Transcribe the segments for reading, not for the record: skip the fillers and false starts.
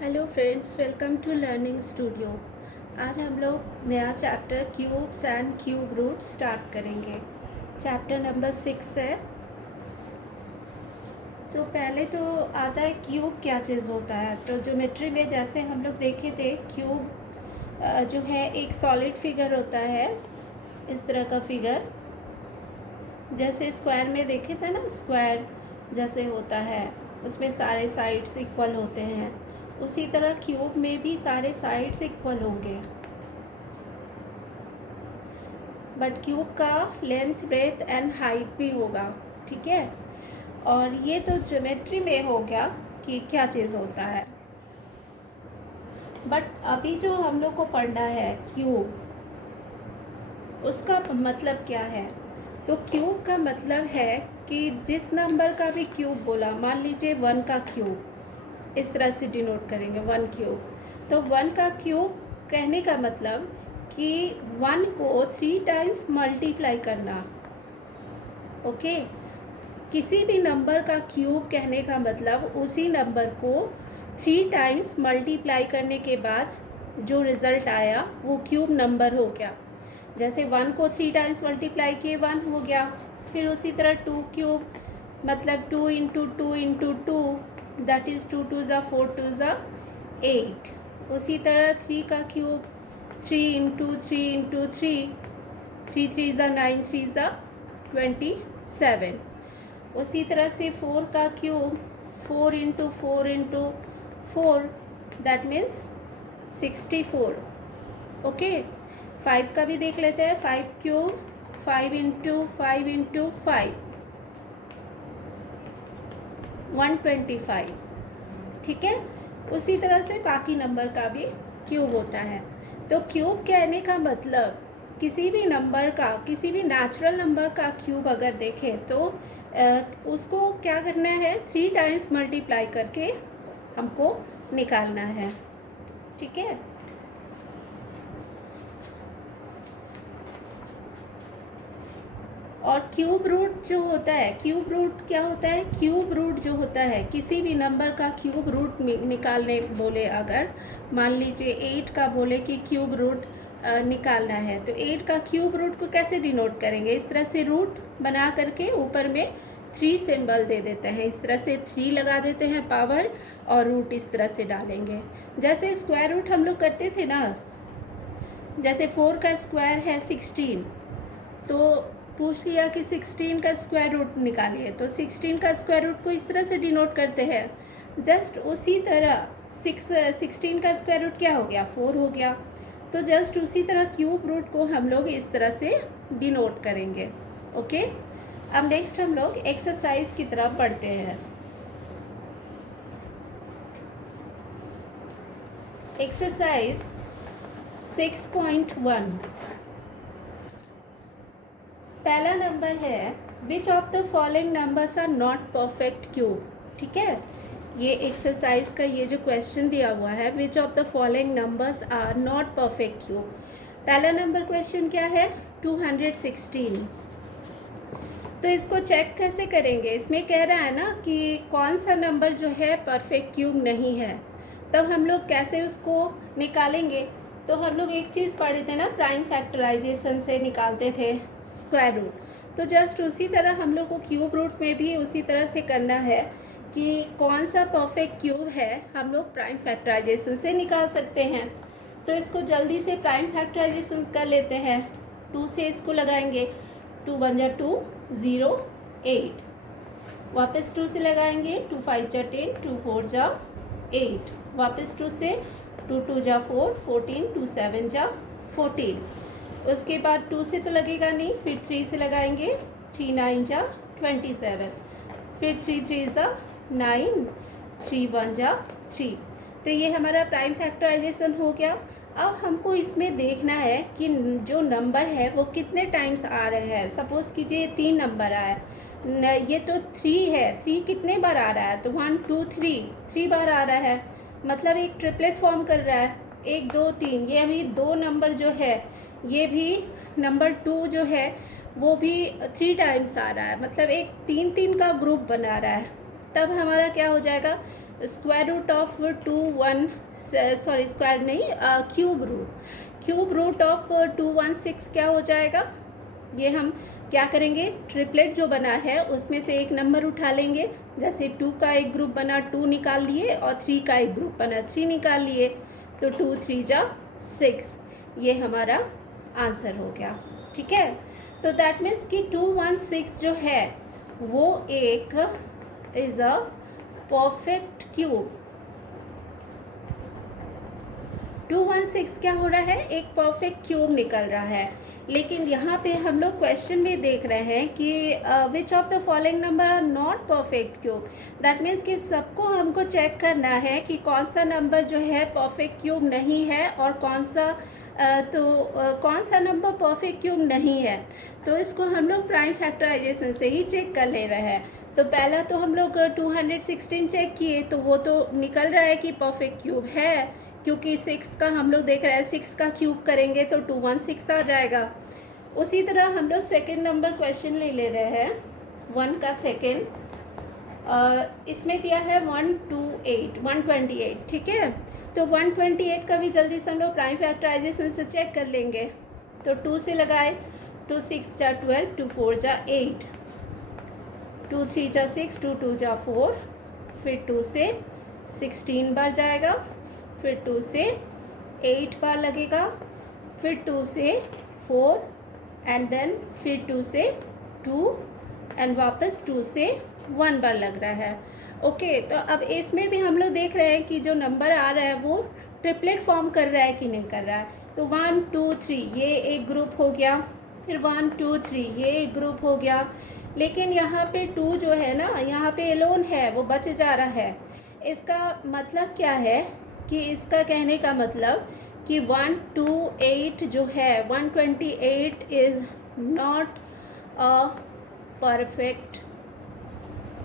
Hello friends, welcome to learning studio. आज हम लोग नया chapter cubes and cube root start करेंगे। चैप्टर नंबर 6 है। तो पहले तो आता है क्यूब क्या चीज़ होता है। तो ज्योमेट्री में जैसे हम लोग देखे थे, क्यूब जो है एक सॉलिड फिगर होता है, इस तरह का फिगर। जैसे स्क्वायर में देखे थे ना, स्क्वायर जैसे होता है, उसमें सारे साइड्स इक्वल होते हैं। उसी तरह क्यूब में भी सारे साइड्स इक्वल होंगे, बट क्यूब का लेंथ, ब्रेथ एंड हाइट भी होगा। ठीक है। और ये तो ज्योमेट्री में हो गया कि क्या चीज़ होता है। बट अभी जो हम लोग को पढ़ना है क्यूब, उसका मतलब क्या है। तो क्यूब का मतलब है कि जिस नंबर का भी क्यूब बोला, मान लीजिए 1 का क्यूब, इस तरह से डिनोट करेंगे 1 क्यूब। तो 1 का क्यूब कहने का मतलब कि 1 को 3 टाइम्स मल्टीप्लाई करना। ओके। किसी भी नंबर का क्यूब कहने का मतलब उसी नंबर को 3 टाइम्स मल्टीप्लाई करने के बाद जो रिज़ल्ट आया वो क्यूब नंबर हो गया। जैसे 1 को 3 टाइम्स मल्टीप्लाई किए 1 हो गया। फिर उसी तरह 2 क्यूब मतलब 2 इंटू 2 इंटू 2, दैट इज़ 2 2 ज़ा 4 2 ज़ा 8। उसी तरह 3 का क्यूब 3 इंटू 3 इंटू 3, 3 3 ज़ा 9 3 ज़ा 27। उसी तरह से 4 का cube 4 into 4 into 4, that means 64। Okay. 5 का भी देख लेते हैं। 5 क्यूब 5 इंटू 5 इंटू 5, 125। ठीक है। उसी तरह से बाकी नंबर का भी क्यूब होता है। तो क्यूब कहने का मतलब किसी भी नंबर का, किसी भी नेचुरल नंबर का क्यूब अगर देखें तो उसको क्या करना है, 3 टाइम्स मल्टीप्लाई करके हमको निकालना है। ठीक है। और क्यूब रूट जो होता है, क्यूब रूट क्या होता है, क्यूब रूट जो होता है किसी भी नंबर का क्यूब रूट निकालने बोले, अगर मान लीजिए 8 का बोले कि क्यूब रूट निकालना है, तो 8 का क्यूब रूट को कैसे डिनोट करेंगे, इस तरह से रूट बना करके ऊपर में 3 सिंबल दे देते हैं। इस तरह से 3 लगा देते हैं पावर, और रूट इस तरह से डालेंगे। जैसे स्क्वायर रूट हम लोग करते थे ना, जैसे 4 का स्क्वायर है 16, तो पूछ लिया कि 16 का स्क्वायर रूट निकालिए, तो 16 का स्क्वायर रूट को इस तरह से डिनोट करते हैं। जस्ट उसी तरह 16 का स्क्वायर रूट क्या हो गया, 4 हो गया। तो जस्ट उसी तरह क्यूब रूट को हम लोग इस तरह से डिनोट करेंगे। ओके। अब नेक्स्ट हम लोग एक्सरसाइज की तरफ बढ़ते हैं। एक्सरसाइज 6.1, पहला नंबर है which of the following numbers are not perfect cube. ठीक है। ये एक्सरसाइज का ये जो क्वेश्चन दिया हुआ है, which of the following numbers are not perfect cube. पहला नंबर क्वेश्चन क्या है, 216। तो इसको चेक कैसे करेंगे, इसमें कह रहा है ना कि कौन सा नंबर जो है परफेक्ट क्यूब नहीं है, तब हम लोग कैसे उसको निकालेंगे। तो हम लोग एक चीज़ पढ़े थे ना, प्राइम फैक्टराइजेशन से निकालते थे स्क्वायर रूट। तो जस्ट उसी तरह हम लोग को क्यूब रूट में भी उसी तरह से करना है कि कौन सा परफेक्ट क्यूब है, हम लोग प्राइम फैक्टराइजेशन से निकाल सकते हैं। तो इसको जल्दी से प्राइम फैक्टराइजेशन कर लेते हैं। 2 से इसको लगाएंगे, 2 1 जा 2 0 8, वापस 2 से लगाएंगे, 2 5 जा 10, 2 4 जा 8, वापस 2 से 2 2 जा 4 14, 2 7 जा 14। उसके बाद 2 से तो लगेगा नहीं, फिर 3 से लगाएंगे, 3 9 जा 27, फिर 3 3 जा 9, 3 1 जा 3। तो ये हमारा प्राइम फैक्टराइजेशन हो गया। अब हमको इसमें देखना है कि जो नंबर है वो कितने टाइम्स आ रहे हैं। सपोज़ कीजिए 3 नंबर आया, ये तो 3 है, 3 कितने बार आ रहा है, तो 1 2 3 बार आ रहा है, मतलब एक ट्रिपलेट फॉर्म कर रहा है, 1 2 3। ये अभी 2 नंबर जो है, ये भी नंबर 2 जो है वो भी 3 टाइम्स आ रहा है, मतलब एक 3 3 का ग्रुप बना रहा है। तब हमारा क्या हो जाएगा, स्क्वायर रूट ऑफ स्क्वायर नहीं, क्यूब रूट ऑफ 216 क्या हो जाएगा? ये हम क्या करेंगे, ट्रिपलेट जो बना है उसमें से एक नंबर उठा लेंगे, जैसे 2 का एक ग्रुप बना 2 निकाल लिए और 3 का एक ग्रुप बना 3 निकाल लिए, तो 2 3 जा 6, ये हमारा आंसर हो गया। ठीक है, तो दैट मीन्स कि 216 जो है वो एक इज़ अ परफेक्ट क्यूब। 216 क्या हो रहा है, एक परफेक्ट क्यूब निकल रहा है। लेकिन यहाँ पे हम लोग क्वेश्चन में देख रहे हैं कि which of the following number are not perfect cube. That means कि सबको हमको चेक करना है कि कौन सा नंबर जो है परफेक्ट क्यूब नहीं है और कौन सा नंबर परफेक्ट क्यूब नहीं है। तो इसको हम लोग प्राइम फैक्टराइजेशन से ही चेक कर ले रहे हैं। तो पहला तो हम लोग 216 चेक किए, तो वो तो निकल रहा है कि परफेक्ट क्यूब है, क्योंकि 6 का हम लोग देख रहे हैं 6 का क्यूब करेंगे तो 216 आ जाएगा। उसी तरह हम लोग सेकेंड नंबर क्वेश्चन ले रहे हैं, 1 का सेकेंड, इसमें दिया है 128, ठीक है। तो 128 का भी जल्दी से हम लोग प्राइम फैक्टराइजेशन से चेक कर लेंगे। तो 2 से लगाए, 2 6 जा 12, 2 4 जा 8, 2 3 जा 6, 2 2 जा 4, फिर 2 से 16 बार जाएगा, फिर 2 से 8 बार लगेगा, फिर 2 से 4 एंड देन फिर 2 से 2 एंड वापस 2 से 1 बार लग रहा है। ओके, तो अब इसमें भी हम लोग देख रहे हैं कि जो नंबर आ रहा है वो ट्रिपलेट फॉर्म कर रहा है कि नहीं कर रहा है। तो 1 2 3 ये एक ग्रुप हो गया, फिर 1 2 3 ये एक ग्रुप हो गया। लेकिन यहाँ पे 2 जो है ना, यहाँ पे एलोन है, वो बच जा रहा है। इसका मतलब क्या है कि इसका कहने का मतलब कि 128 जो है 128 is not a perfect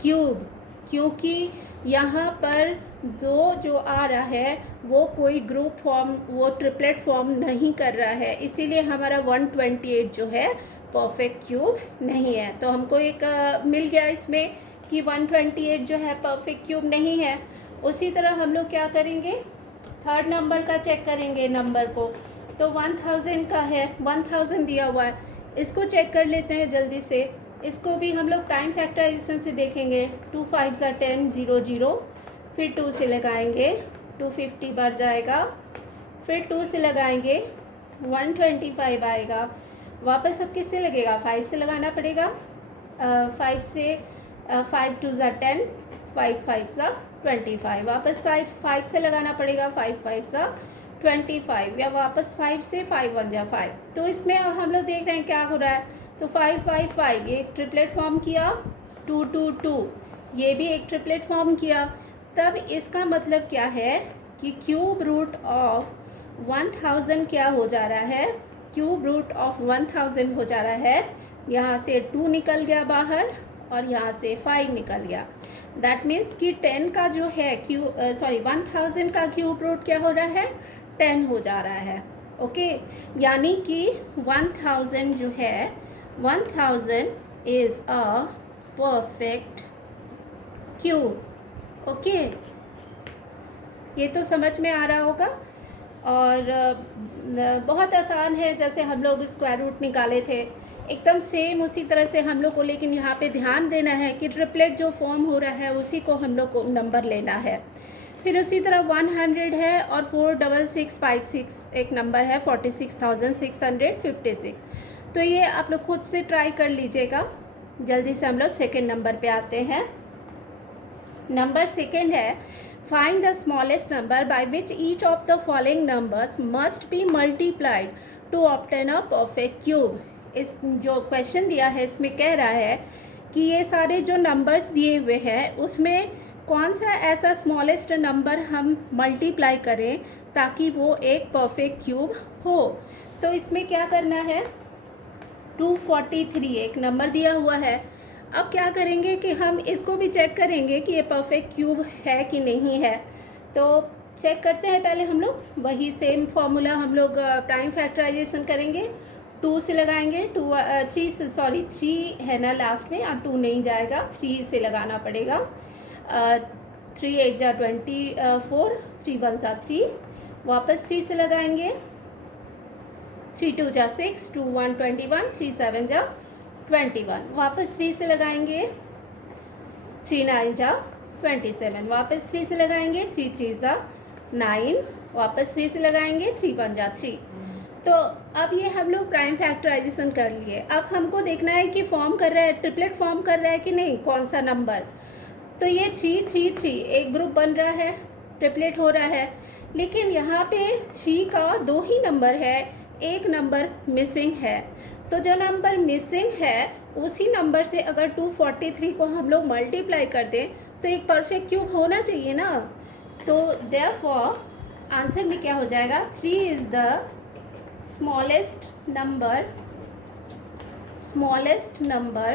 cube, क्योंकि यहाँ पर 2 जो आ रहा है वो कोई ग्रुप फॉर्म, वो ट्रिपलेट फॉर्म नहीं कर रहा है, इसीलिए हमारा 128 जो है परफेक्ट क्यूब नहीं है। तो हमको एक मिल गया इसमें कि 128 जो है परफेक्ट क्यूब नहीं है। उसी तरह हम लोग क्या करेंगे, थर्ड नंबर का चेक करेंगे नंबर को। तो 1000 का है, 1000 दिया हुआ है, इसको चेक कर लेते हैं जल्दी से। इसको भी हम लोग प्राइम फैक्टराइजेशन से देखेंगे। 2 5 जा 10, 0 0, फिर 2 से लगाएंगे, 250 बार जाएगा, फिर 2 से लगाएंगे 125 आएगा, वापस अब किससे लगेगा, 5 से लगाना पड़ेगा। 5 से 5 2 जा 10, 5 5 जा 25, वापस 5 से लगाना पड़ेगा, 5 5 जा 25, या वापस 5 से 5 1 जा 5। तो इसमें अब हम लोग देख रहे हैं क्या हो रहा है। तो 5 5 5 ये एक ट्रिपलेट फॉर्म किया, 2 2 2 ये भी एक ट्रिपलेट फॉर्म किया। तब इसका मतलब क्या है कि क्यूब रूट ऑफ 1000 क्या हो जा रहा है, क्यूब रूट ऑफ 1000 हो जा रहा है। यहाँ से 2 निकल गया बाहर और यहाँ से 5 निकल गया। दैट मीन्स कि 10 का जो है 1000 का क्यूब रूट क्या हो रहा है, 10 हो जा रहा है। ओके, यानी कि 1000 जो है 1000 is a perfect cube. Okay, ये तो समझ में आ रहा होगा। और बहुत आसान है, जैसे हम लोग स्क्वायर रूट निकाले थे एकदम सेम उसी तरह से हम लोग को, लेकिन यहाँ पे ध्यान देना है कि ट्रिपलेट जो फॉर्म हो रहा है उसी को हम लोग को नंबर लेना है। फिर उसी तरह 100 है और 46656 एक नंबर है, 46,656। तो ये आप लोग खुद से ट्राई कर लीजिएगा। जल्दी से हम लोग सेकेंड नंबर पे आते हैं। नंबर सेकेंड है, find the smallest number by which each of the following numbers must be multiplied to obtain a perfect cube. इस जो क्वेश्चन दिया है इसमें कह रहा है कि ये सारे जो नंबर्स दिए हुए हैं उसमें कौन सा ऐसा स्मॉलेस्ट नंबर हम मल्टीप्लाई करें ताकि वो एक परफेक्ट क्यूब हो। तो इसमें क्या करना है, 243 एक नंबर दिया हुआ है। अब क्या करेंगे कि हम इसको भी चेक करेंगे कि ये परफेक्ट क्यूब है कि नहीं है। तो चेक करते हैं पहले हम लोग, वही सेम फॉर्मूला हम लोग प्राइम फैक्टराइजेशन करेंगे। 2 से लगाएंगे, 3 है ना लास्ट में, अब 2 नहीं जाएगा, 3 से लगाना पड़ेगा। 3 8 जा 24, 3 1 जा 3, वापस 3 से लगाएंगे, 3 2 जा 6, 2 1 21, 3 7 जा 21, वापस 3 से लगाएंगे, 3 9 जा 27, वापस 3 से लगाएंगे, 3 3 जा 9, वापस 3 से लगाएंगे, 3 1 जा 3। तो अब ये हम लोग प्राइम फैक्टराइजेशन कर लिए। अब हमको देखना है कि फॉर्म कर रहा है, ट्रिपलेट फॉर्म कर रहा है कि नहीं, कौन सा नंबर। तो ये 3 3 3 एक ग्रुप बन रहा है, ट्रिपलेट हो रहा है, लेकिन यहाँ पे 3 का 2 ही नंबर है, एक नंबर मिसिंग है। तो जो नंबर मिसिंग है उसी नंबर से अगर 243 को हम लोग मल्टीप्लाई कर दें तो एक परफेक्ट क्यूब होना चाहिए ना। तो देयरफॉर आंसर में क्या हो जाएगा, 3 is the smallest number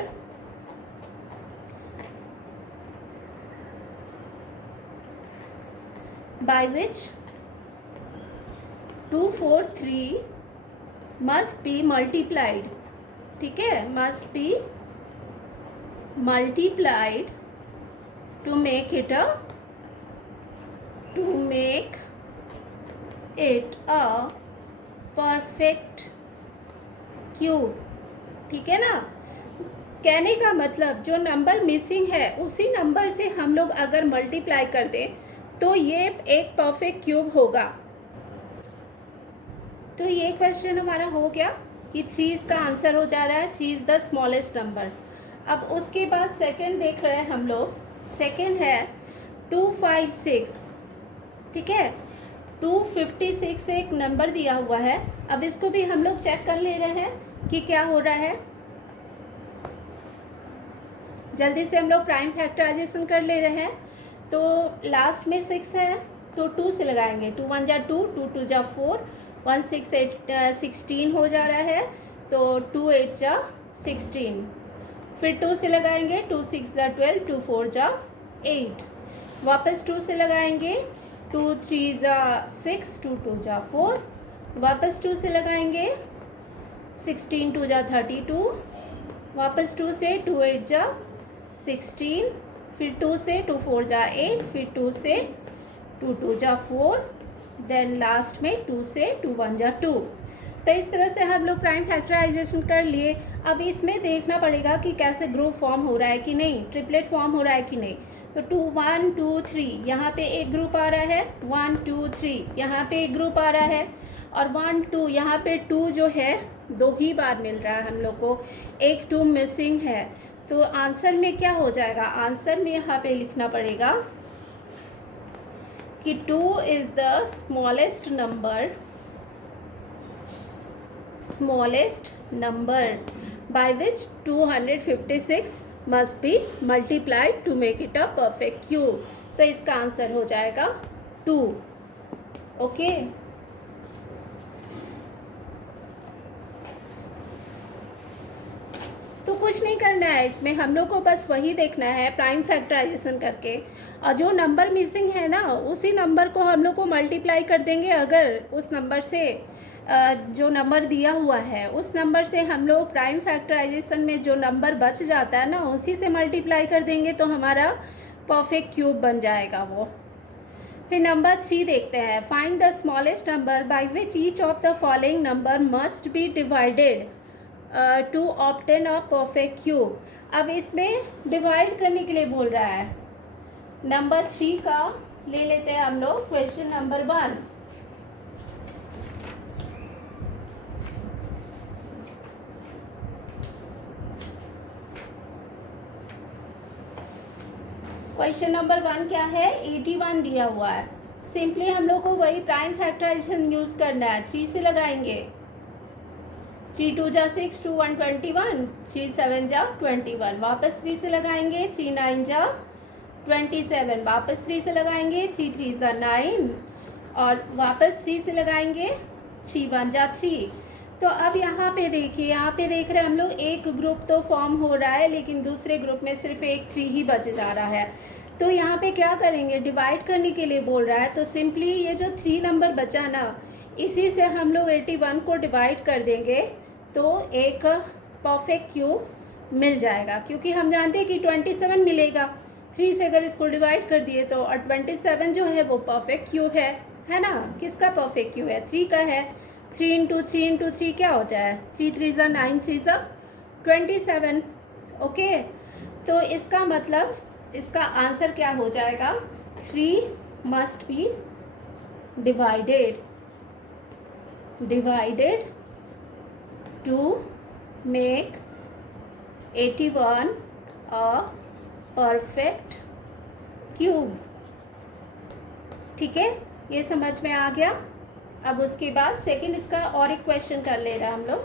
by which 243 must be multiplied, ठीक है, must be multiplied to make it a perfect cube, ठीक है ना। कहने का मतलब जो नंबर मिसिंग है उसी नंबर से हम लोग अगर मल्टीप्लाई कर दें तो ये एक परफेक्ट क्यूब होगा। तो ये क्वेश्चन हमारा हो गया कि 3 इसका आंसर हो जा रहा है, 3 इज़ द स्मॉलेस्ट नंबर। अब उसके बाद सेकंड देख रहे हैं हम लोग, सेकंड है 256, ठीक है, 256 एक नंबर दिया हुआ है। अब इसको भी हम लोग चेक कर ले रहे हैं कि क्या हो रहा है। जल्दी से हम लोग प्राइम फैक्टराइजेशन कर ले रहे हैं। तो लास्ट में 6 है तो 2 से लगाएंगे, 2 1 जा 2, 2 2 जा 4, 1 6 8 16 हो जा रहा है, तो 2 8 जा 16, फिर 2 से लगाएंगे, 2 6 जा 12, 2 4 जा 8, वापस 2 से लगाएंगे, 2 3 जा 6, 2 2 जा 4, वापस 2 से लगाएंगे, 16 2 जा 32, वापस 2 से 2 8 जा 16, फिर 2 से 2 4 जा 8, फिर 2 से 2 2 जा 4, देन लास्ट में 2 से 2 1 जा 2। तो इस तरह से हम लोग प्राइम फैक्टराइजेशन कर लिए। अब इसमें देखना पड़ेगा कि कैसे ग्रुप फॉर्म हो रहा है कि नहीं, ट्रिपलेट फॉर्म हो रहा है कि नहीं। तो 2 1 2 3 यहाँ पे एक ग्रुप आ रहा है, 1 2 3 यहाँ पे एक ग्रुप आ रहा है, और 1 2 यहाँ पे 2 जो है 2 ही बार मिल रहा है हम लोग को, एक 2 मिसिंग है। तो आंसर में क्या हो जाएगा, आंसर में यहाँ पे लिखना पड़ेगा कि 2 is the smallest number by which 256 must be multiplied to make it a perfect cube। तो इसका आंसर हो जाएगा 2। ओके, तो कुछ नहीं करना है इसमें, हम लोग को बस वही देखना है प्राइम फैक्टराइजेशन करके, और जो नंबर मिसिंग है ना उसी नंबर को हम लोग को मल्टीप्लाई कर देंगे। अगर उस नंबर से जो नंबर दिया हुआ है उस नंबर से हम लोग प्राइम फैक्टराइजेशन में जो नंबर बच जाता है ना उसी से मल्टीप्लाई कर देंगे तो हमारा परफेक्ट क्यूब बन जाएगा वो। फिर नंबर 3 देखते हैं, find the smallest number by which each of the following number must be divided to obtain a perfect cube. अब इसमें डिवाइड करने के लिए बोल रहा है। नंबर 3 का ले लेते हैं हम लोग, क्वेश्चन नंबर 1। क्वेश्चन नंबर 1 क्या है, 81 दिया हुआ है। सिंपली हम लोग को वही प्राइम फैक्टराइजेशन यूज़ करना है। 3 से लगाएंगे, 3 2 जा 6, 2 1 21, 3 7 जा 21, वापस 3 से लगाएंगे, 3 9 जा 27, वापस 3 से लगाएंगे, 3 3 जा 9, और वापस 3 से लगाएंगे, 3 1 जा 3। तो अब यहाँ पे देखिए, यहाँ पे देख रहे हैं हम लोग एक ग्रुप तो फॉर्म हो रहा है लेकिन दूसरे ग्रुप में सिर्फ एक 3 ही बच जा रहा है। तो यहाँ पे क्या करेंगे, डिवाइड करने के लिए बोल रहा है, तो सिंपली ये जो 3 नंबर बचा ना इसी से हम लोग 81 को डिवाइड कर देंगे तो एक परफेक्ट क्यूब मिल जाएगा, क्योंकि हम जानते हैं कि 27 मिलेगा, 3 से अगर इसको डिवाइड कर दिए तो और 27 जो है वो परफेक्ट क्यूब है ना। किसका परफेक्ट क्यूब है? 3 का है। 3 इंटू 3 इंटू 3 क्या होता है? 3 3 ज़ा 9, 3 ज़ा 27। ओके, तो इसका मतलब इसका आंसर क्या हो जाएगा? 3 must be divided to make 81 a perfect cube. ठीक है, ये समझ में आ गया। अब उसके बाद सेकंड इसका और एक क्वेश्चन कर ले रहे हैं हम लोग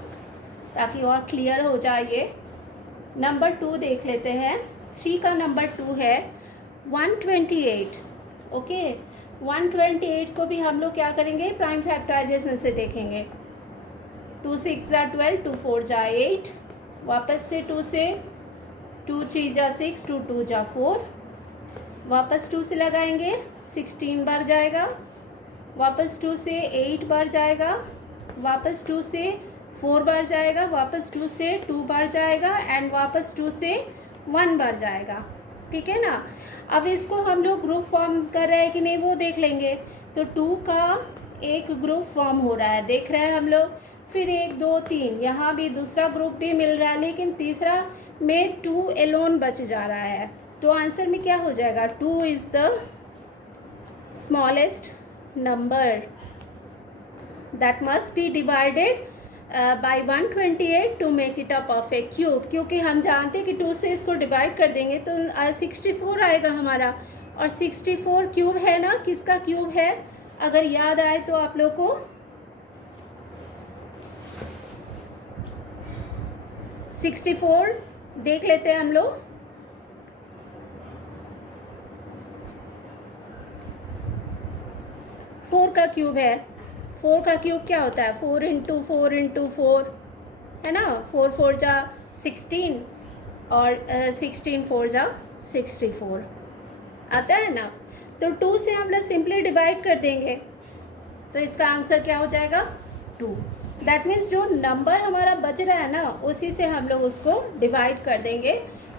ताकि और क्लियर हो जाए ये। नंबर 2 देख लेते हैं। 3 का नंबर 2 है 128। ओके, 128 को भी हम लोग क्या करेंगे? प्राइम फैक्टराइजेशन से देखेंगे। 2 6 ज़ा 12, 2 4 ज़ा 8, वापस से 2 से 2 3 ज़ा 6, 2 2 ज़ा 4, वापस 2 से लगाएंगे 16 बार जाएगा, वापस 2 से 8 बार जाएगा, वापस 2 से 4 बार जाएगा, वापस 2 से 2 बार जाएगा एंड वापस 2 से 1 बार जाएगा। ठीक है ना। अब इसको हम लोग ग्रुप फॉर्म कर रहे हैं कि नहीं वो देख लेंगे। तो 2 का एक ग्रुप फॉर्म हो रहा है, देख रहे हैं हम लोग। फिर 1 2 3 यहाँ भी दूसरा ग्रुप भी मिल रहा है, लेकिन तीसरा में 2 एलोन बच जा रहा है। तो आंसर में क्या हो जाएगा? 2 is the smallest number that must be divided by 128 to make it a perfect cube. क्योंकि हम जानते हैं कि 2 से इसको डिवाइड कर देंगे तो 64 आएगा हमारा, और 64 क्यूब है ना। किसका क्यूब है? अगर याद आए तो आप लोग को 64 देख लेते हैं हम लोग। फोर का क्यूब है। 4 का क्यूब क्या होता है? 4 इंटू 4 इंटू 4 है ना। 4 4 जा 16 और 16 4 जा 64 आता है ना। तो 2 से हम लोग सिंपली डिवाइड कर देंगे तो इसका आंसर क्या हो जाएगा? 2। दैट मीन्स जो नंबर हमारा बच रहा है ना उसी से हम लोग उसको डिवाइड कर देंगे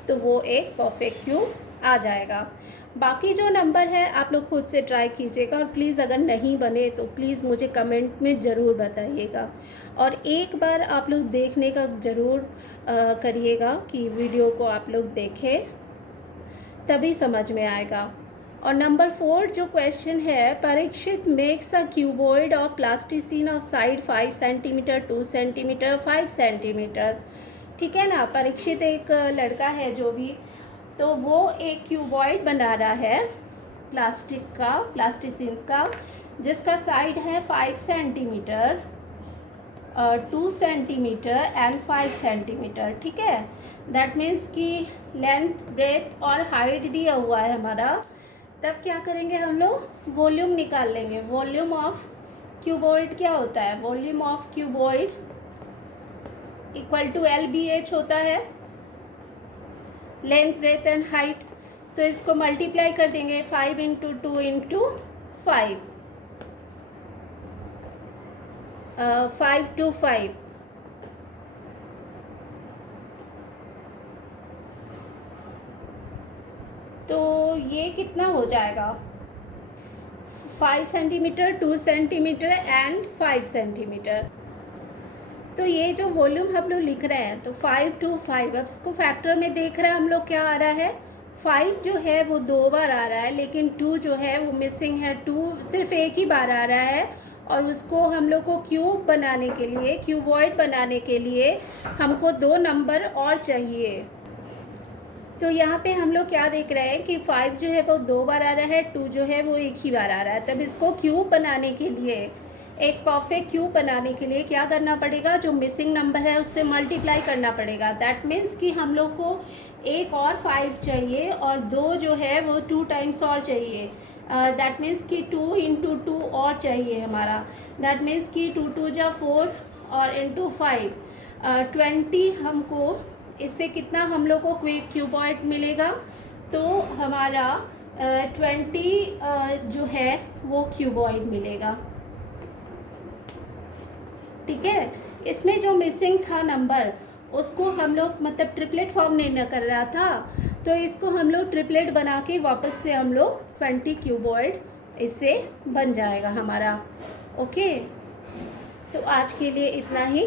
तो वो एक परफेक्ट क्यूब आ जाएगा। बाकी जो नंबर है आप लोग खुद से ट्राई कीजिएगा, और प्लीज़ अगर नहीं बने तो प्लीज़ मुझे कमेंट में ज़रूर बताइएगा। और एक बार आप लोग देखने का ज़रूर करिएगा कि वीडियो को आप लोग देखें, तभी समझ में आएगा। और नंबर 4 जो क्वेश्चन है, Parikshit makes a cuboid of plasticine of side 5 centimetre 2 centimetre 5 centimetre. ठीक है ना। परीक्षित एक लड़का है जो भी, तो वो एक क्यूबॉइड बना रहा है प्लास्टिसिन का, जिसका साइड है 5 सेंटीमीटर 2 सेंटीमीटर एंड 5 सेंटीमीटर। ठीक है, दैट मीन्स कि लेंथ ब्रेथ और हाइट दिया हुआ है हमारा। तब क्या करेंगे हम लोग? वॉल्यूम निकाल लेंगे। वॉल्यूम ऑफ क्यूबॉइड क्या होता है? Volume of cuboid equal to LBH होता है, लेंथ ब्रेथ एंड हाइट। तो इसको मल्टीप्लाई कर देंगे 5 इंटू 2 इंटू 5, 5 टू 5, तो ये कितना हो जाएगा? 5 सेंटीमीटर 2 सेंटीमीटर एंड 5 सेंटीमीटर। तो ये जो वॉल्यूम हम लोग लिख रहे हैं तो 5 टू 5, अब इसको फैक्टर में देख रहे हैं हम लोग क्या आ रहा है? 5 जो है वो 2 बार आ रहा है, लेकिन 2 जो है वो मिसिंग है। 2 सिर्फ एक ही बार आ रहा है, और उसको हम लोग को क्यूब बनाने के लिए, क्यूबॉइड बनाने के लिए हमको 2 नंबर और चाहिए। तो यहाँ पे हम लोग क्या देख रहे हैं कि 5 जो है वो 2 बार आ रहा है, 2 जो है वो एक ही बार आ रहा है। तब इसको क्यूब बनाने के लिए, एक परफेक्ट क्यूब बनाने के लिए क्या करना पड़ेगा? जो मिसिंग नंबर है उससे मल्टीप्लाई करना पड़ेगा। दैट मीन्स कि हम लोग को एक और 5 चाहिए और 2 जो है वो 2 टाइम्स और चाहिए। दैट मीन्स कि 2 इंटू 2 और चाहिए हमारा। दैट मीन्स कि 2 2 जा 4 और इंटू 5 20 हमको, इससे कितना हम लोग को क्यूबॉइड मिलेगा? तो हमारा 20 जो है वो क्यूबॉइड मिलेगा। ठीक है, इसमें जो मिसिंग था नंबर उसको हम लोग मतलब ट्रिपलेट फॉर्म नहीं न कर रहा था, तो इसको हम लोग ट्रिपलेट बना के वापस से हम लोग 20 क्यूबॉइड इससे बन जाएगा हमारा। ओके, तो आज के लिए इतना ही,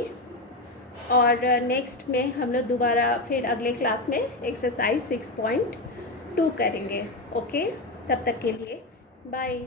और नेक्स्ट में हम लोग दोबारा फिर अगले क्लास में एक्सरसाइज 6.2 करेंगे। ओके, तब तक के लिए बाय।